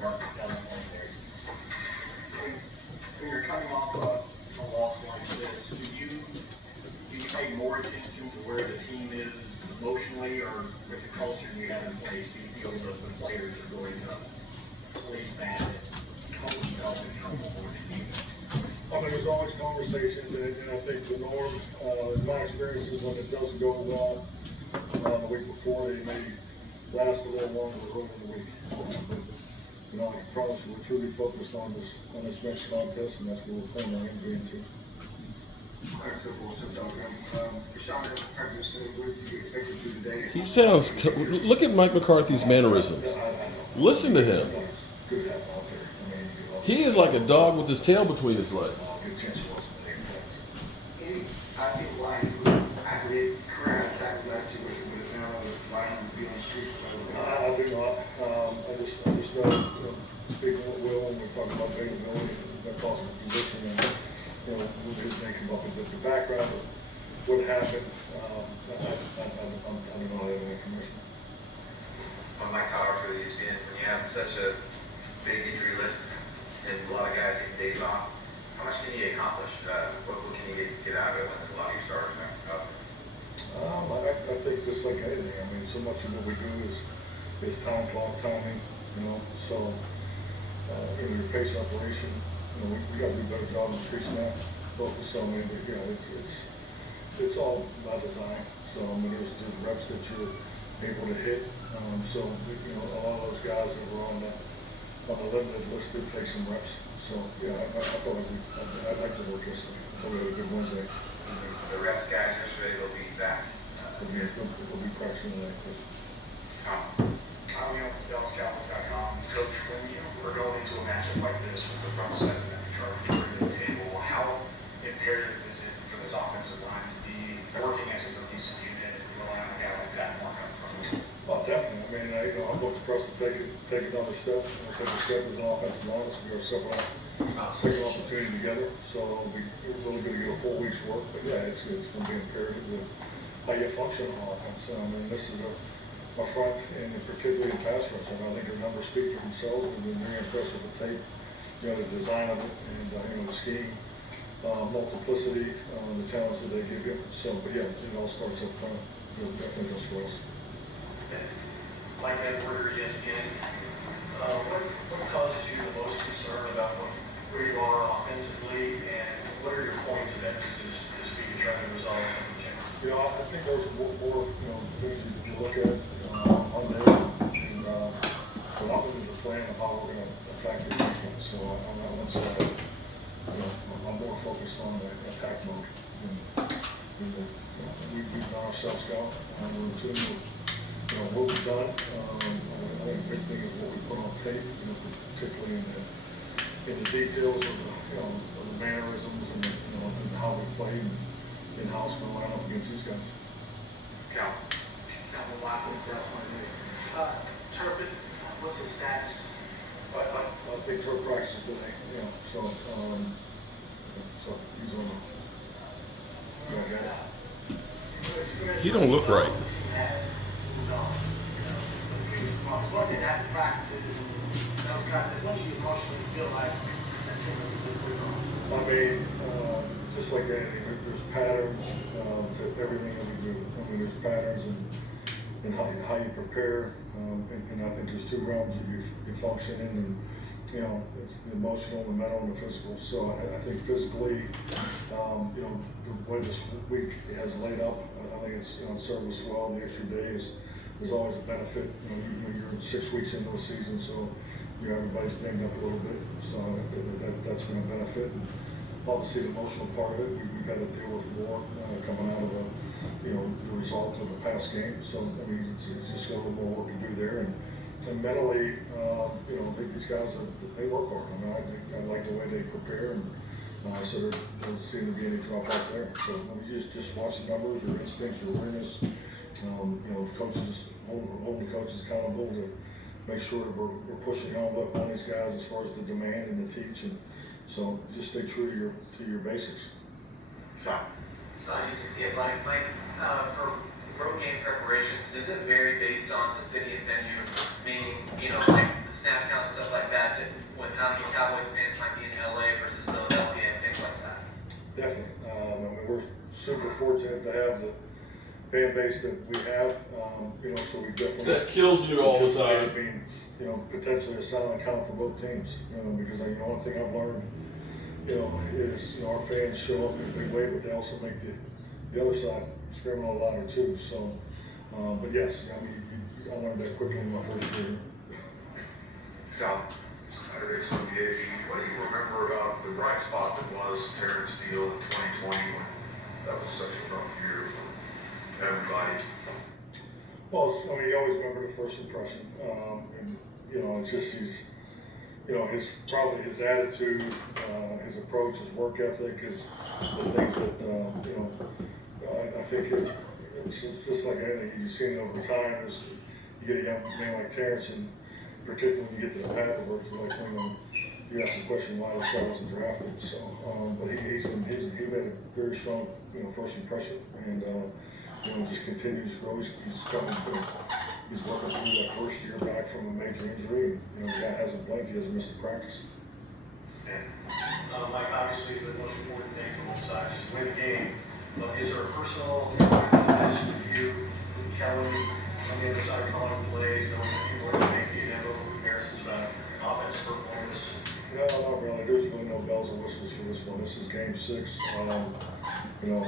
Mark, down the point there. When you're coming off a loss like this, do you pay more attention to where the team is emotionally, or with the culture you have in place, do you feel that the players are going to police that and hold themselves accountable more than you? I mean, there's always conversations, and I think the norm, in my experience, is when it doesn't go well the week before, they may last a little longer earlier in the week. But, you know, I can promise you, we're truly focused on this next contest, and that's what we're playing our energy into. He sounds. Look at Mike McCarthy's mannerisms. Listen to him. Good to have him out there. I mean, He is like a dog with his tail between his legs. good chance for us to take it. I think why I did career attack last year with now why he would be on the street. I do not. I just know, speaking with Will, when we talk about availability, that possible position, and with his name come up with the background of what happened. I don't know that information. Mike Tyler for the ESPN. When you have such a big injury list and a lot of guys get days off, how much can you accomplish? What can you get out of it when a lot of your starters are up? I think just like anything, I mean, so much of what we do is time clock timing, so, your pace operation, we gotta do a better job of increasing that focus on it, but, it's all by design, so, I mean, there's reps that you're able to hit, so, a lot of those guys that were on the limited list did take some reps, so, I felt like I'd like to work this, so we had a good Wednesday. The rest guys yesterday, they'll be back. It'll be practicing today. Cowboys.com. Coach, when you were going into a matchup like this with the front seven and the Chargers bringing to the table, how imperative is it for this offensive line to be working as a cohesive unit and relying on a guy like Zach Mark up front? Well, definitely. I mean, I'm looking for us to take another step. We'll take a step as an offensive line. So we are second opportunity together. So we're really going to get a full week's work. But yeah, it's going to be imperative with how you function on offense. I mean, this is a front, and particularly in pass rush. I think the numbers speak for themselves. We've been very impressed with the tape, the design of it, and the scheme, multiplicity, the challenge that they give you. So, but yeah, it all starts up front. It definitely goes for us. Mike Edward, ESPN. What causes you the most concern about where you are offensively, and what are your points of emphasis this week in trying to resolve the change? I think there's more things you look at on there, and we're not looking at the plan of how we're going to attack the defense. So on that one side, I'm more focused on the attack mode. We've done ourselves down. We're tuning what we've done. I think the big thing is what we put on tape, particularly in the details of the mannerisms and and how we play in-house when we line up against these guys. Cal. The last one's last one. Turpin, what's his status? I think Turk practices today, so he's on the. He don't look right. Looking at the practices and those guys, what do you emotionally feel like that team is going on? I mean, just like anything, there's patterns to everything that we do. I mean, there's patterns and how you prepare, and I think there's two realms that you function in, and it's the emotional, the mental, and the physical. So I think physically, the way this week has laid up, I think it's served us well. The extra day is always a benefit. You're 6 weeks into a season, so everybody's banged up a little bit. So that's been a benefit. And obviously, the emotional part of it, we've had to deal with more coming out of the result of the past game. So I mean, it's just got a little more work to do there. And mentally, I think these guys they work hard. I mean, I like the way they prepare, and so there doesn't seem to be any drop off there. So you just watch the numbers, your instincts, your awareness. Coaches holding the coaches accountable to make sure that we're pushing on these guys as far as the demand and the teach, and so just stay true to your basics. Sonny, the Athletic, Mike, for road game preparations, does it vary based on the city and venue? Meaning, like the snap count, stuff like that? how many Cowboys fans might be in LA versus Philadelphia and things like that. Definitely. I mean, we're super fortunate to have the fan base that we have, you know, so we definitely. That kills you all the time. Being, you know, potentially a silent count for both teams, you know, because you know, one thing I've learned, you know, is, you know, our fans show up in a big way, but they also make the other side scream a lot louder too, so, but yes, I mean, I learned that quickly in my first year. Scott, what do you remember about the bright spot that was Terrence Steele in 2020 when that was such a rough year for everybody? Well, I mean, you always remember the first impression, and, you know, it's just you know, probably his attitude, his approach, his work ethic, the things that, you know, I think it's just like anything you've seen over time. You get a young man like Terrence, and particularly when you get to the paperwork, like when you ask the question why this guy wasn't drafted. So, but he made a very strong, you know, first impression, and you know, just continues to grow. He's coming, he's working through that first year back from a major injury. You know, the guy hasn't blinked, he hasn't missed a practice. Mike, obviously the most important thing from both sides is to win the game. But is there a personal connection with you, Kelly, on the other side calling plays, knowing that people are going to make you have little comparisons about offensive performance? No, not really. There's really no bells and whistles for this one. This is game 6. You know,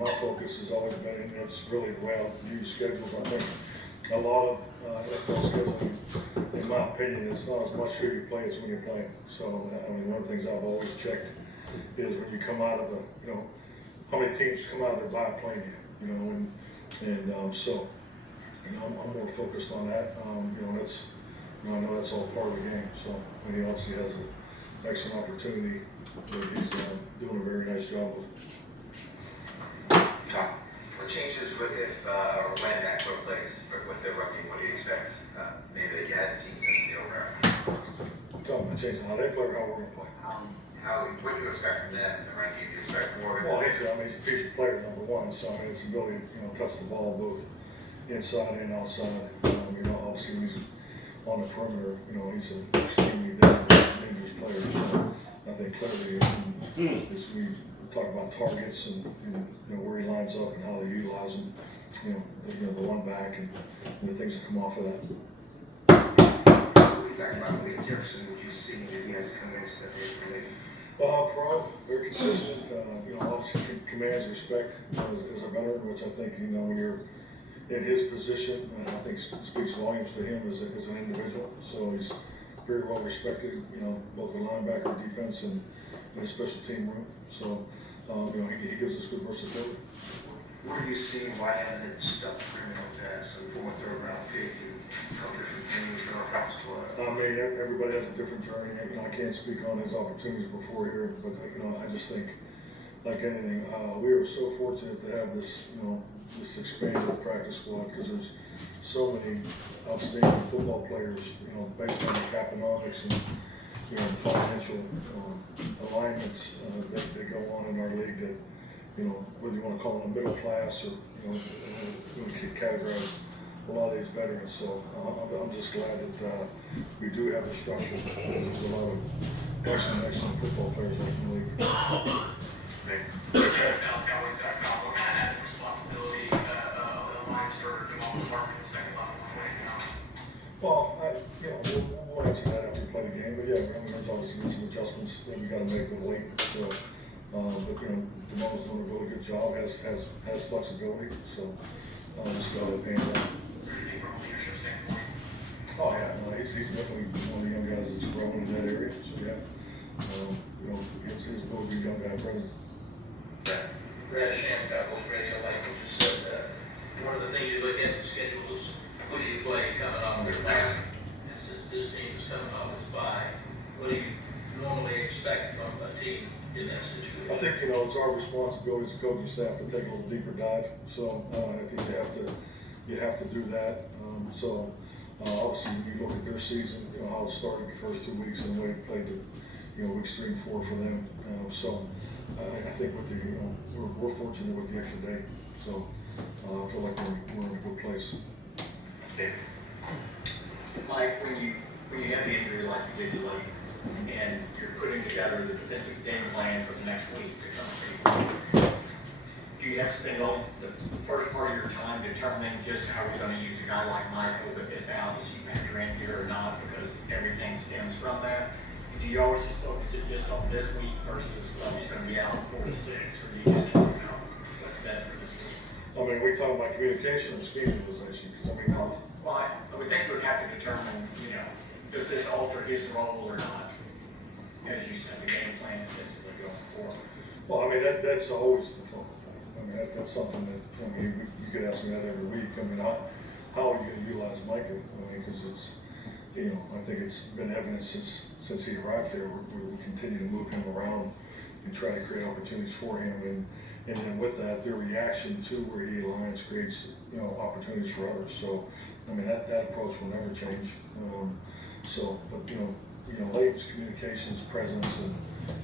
my focus has always been, and it's really the way I view schedules. I think a lot of NFL scheduling, in my opinion, it's not as much who you play as when you're playing. So, I mean, one of the things I've always checked is when you come out of the, you know, how many teams come out of their bye playing you, you know, and so, you know, I'm more focused on that. You know, that's, you know, I know that's all part of the game. So, and he obviously has an excellent opportunity that he's doing a very nice job with. What changes if or when that took place with the rookie? What do you expect? Maybe that you hadn't seen since the over. Tell them to change how they play or how we're going to play. What do you expect from them in the right game? Do you expect more of it? Well, I mean, he's a featured player, number one, so I mean, it's ability to, you know, touch the ball both inside and outside. You know, obviously when he's on the perimeter, you know, he's an extremely dangerous player. So I think clearly as we talk about targets and you know, where he lines up and how they utilize him, you know, the one back and the things that come off of that. Back about William Jefferson, would you see that he has a convinced that they're related? Pro, very consistent, you know, obviously commands respect as a veteran, which I think, you know, when you're in his position, I think speaks volumes to him as an individual. So he's very well respected, you know, both the linebacker, defense, and in the special team room. So, you know, he gives us good versatility. Where do you see why hasn't it stuck for him like that? So fourth, third round pick, and a couple different teams, you know, across the squad. I mean, everybody has a different journey. You know, I can't speak on his opportunities before here, but you know, I just think, like anything, we were so fortunate to have this, you know, this expanded practice squad because there's so many outstanding football players, you know, based on the economics and, you know, financial alignments that go on in our league that, you know, whether you want to call them middle class or, you know, categorize a lot of these veterans. So I'm just glad that we do have a structure. There's a lot of excellent football players like in the league. DallasCowboys.com. What kind of added responsibility aligns for Jamal Parker in the second level right now? Well, you know, we'll answer that after we play the game. But yeah, I mean, there's obviously some adjustments that we got to make with late. So, but you know, Jamal's doing a really good job. Has flexibility. So just got to pay him out. Oh yeah, no, he's definitely one of the young guys that's growing in that area. So yeah, you know, it's his ability to be a young guy present. Brad Sham, Cowboys Radio, like you just said, one of the things you look at in the schedule is who do you play coming off their bye? And since this team is coming off its bye, what do you normally expect from a team in that situation? I think, you know, it's our responsibility as a coaching staff to take a little deeper dive. So I think you have to do that. So obviously, when you look at their season, you know, how it started the first 2 weeks and the way it played the, you know, weeks 3 and 4 for them. So I think with the, you know, we're fortunate with the extra day. So I feel like we're in a good place. Mike, when you when you have the injury like you did late, and you're putting together the defensive game plan for the next week to come, do you have to spend all the first part of your time determining just how we're gonna use a guy like Michael with this out, does he factor in here or not, because everything stems from that? Do you always just focus it just on this week versus, well, he's gonna be out 4 to 6, or do you just talk about what's best for this week? I mean, we talk about communication or scheme utilization, because I mean, Well, I would think you would have to determine, does this alter his role or not? As you said, the game plan defensively going forward. well, I mean, that's always the focus. I mean, that's something that, I mean, you could ask me that every week. I mean, how are you gonna utilize Michael? I mean, because it's, I think it's been evident since he arrived here, we continue to move him around and try to create opportunities for him, and then with that, their reaction to where he aligns creates, opportunities for others. So, I mean, that approach will never change. But Layton's communications, presence, and,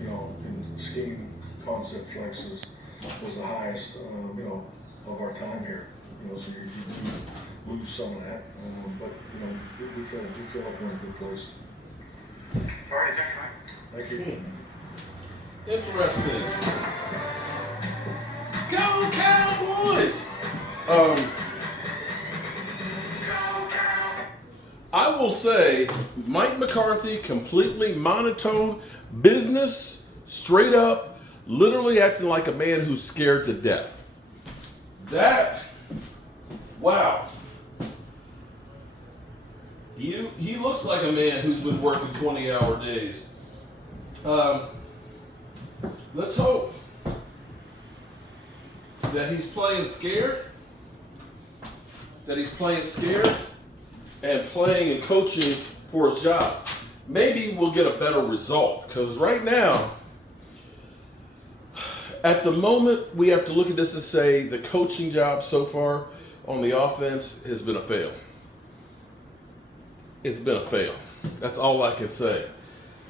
and scheme concept flexes was the highest, of our time here. So you lose some of that, but, we feel like we're in a good place. All right, thanks, Mike. Thank you. Interesting. Go Cowboys! I will say, Mike McCarthy completely monotone business, straight up, literally acting like a man who's scared to death. Wow. He looks like a man who's been working 20-hour days. Let's hope that he's playing scared, and playing and coaching for his job. Maybe we'll get a better result, because right now, at the moment, we have to look at this and say the coaching job so far on the offense has been a fail. It's been a fail. That's all I can say.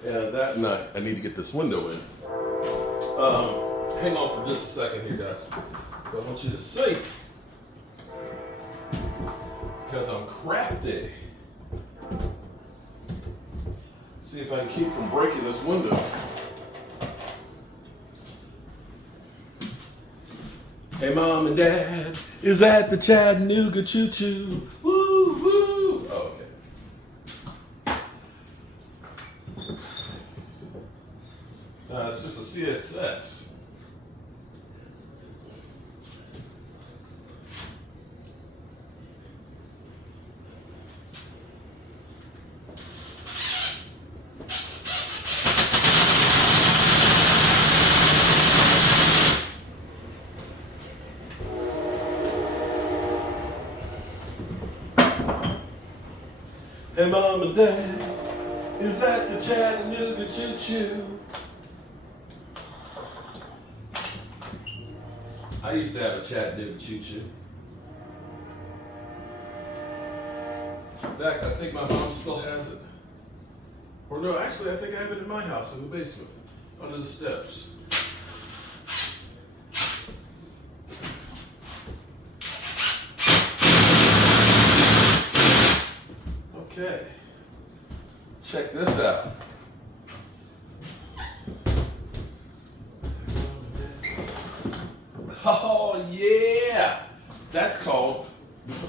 And that night, I need to get this window in. Hang on for just a second here, guys. So I want you to see, because I'm crafty. See if I can keep from breaking this window. Hey, Mom and Dad, is that the Chattanooga choo-choo? Woo, woo. Oh, okay. It's just a CSX. Hey, Mom and Dad, is that the Chattanooga choo-choo? I used to have a Chattanooga choo-choo. In fact, I think my mom still has it. Or no, actually, I think I have it in my house in the basement, under the steps. Okay, check this out. Oh yeah, that's called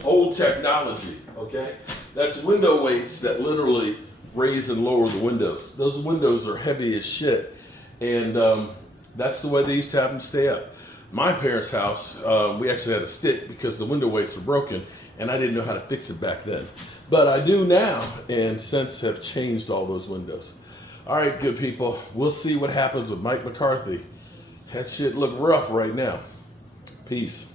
old technology, okay? That's window weights that literally raise and lower the windows. Those windows are heavy as shit, and that's the way they used to have them stay up. My parents' house, we actually had a stick because the window weights were broken, and I didn't know how to fix it back then. But I do now, and since have changed all those windows. All right, good people, we'll see what happens with Mike McCarthy. That shit look rough right now. Peace.